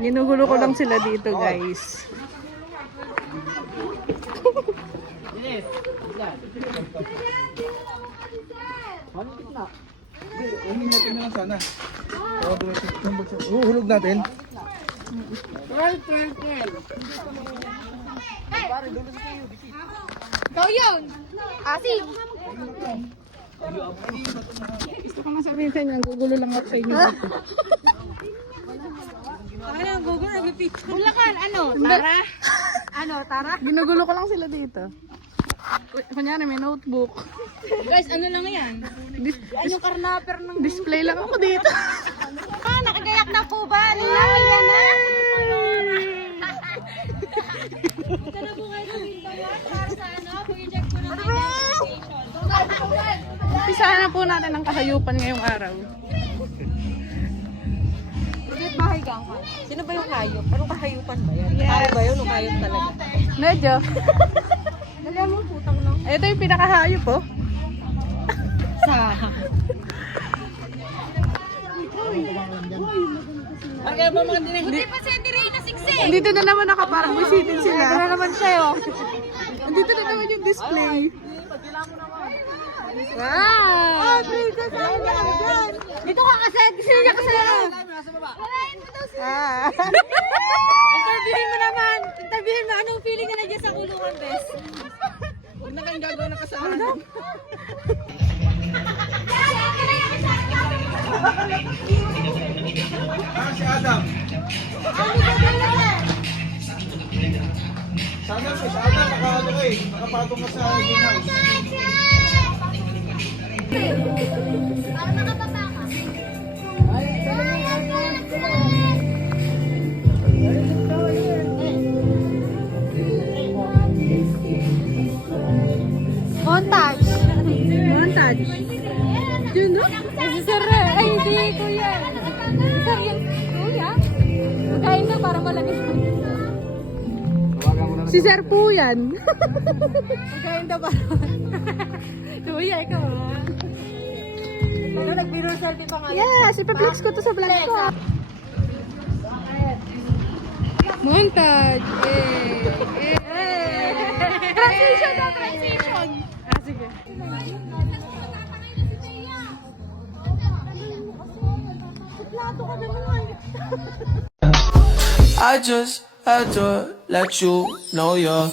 Ginugulo ko lang sila dito, guys. natin na lang sana. Hulog natin. 12. Ikaw yun! Asim! Gusto ko nga sabihin sa inyo, gugulo lang ako sa inyo dito. Bulacan, ano? Tara? Ano, Tara? Ginugulo ko lang sila dito. Kunyari, may notebook. Guys, ano lang yan? Yung karnaper ng... Display lang ako dito. Nakagayak na po ba? Nakagayak na! Punta na po kayo sa Bintawan para sa ano, project po ng education. Umpisahan na po natin ang kahayupan ngayong araw. Bahay gang. Sino ba yung hayop? Anong kahayupan ba yan? Yes. Ba yun? Anong hayop talaga? Medyo. Dali mo putang no? Ito yung pinakahayop, oh. Sa... Hindi pa si Andy Ray na siksi! Dito na naman nakaparang busitin sila. Ito na naman siya, oh. Dito na naman yung display. Wow! Oh, princess! Dito ka kasi! Siniyak ka sa'yo! Walain mo daw siya! Interviewin mo naman! Interviewin mo anong feeling na nandiyan sa kulungan, bes? Huwag na kayong gagawa ng kasalanan. Si Adam. Sana si Adam nakaano ka eh. Nakapatong ka sa greenhouse. Para nakapataka. Montage. Montage. Yun, no? Si Sir, ay hindi kuya. Si Sir yung kuya. Magkain na para malamig. Si Sir po yan. Magkain na para. Kuya, ikaw ha. Ano, nag-mirror selfie pa nga. Yes, ipaplex ko to sa vlog ko. Montage. Transition na, transition. Ah, sige. I just had to let you know you're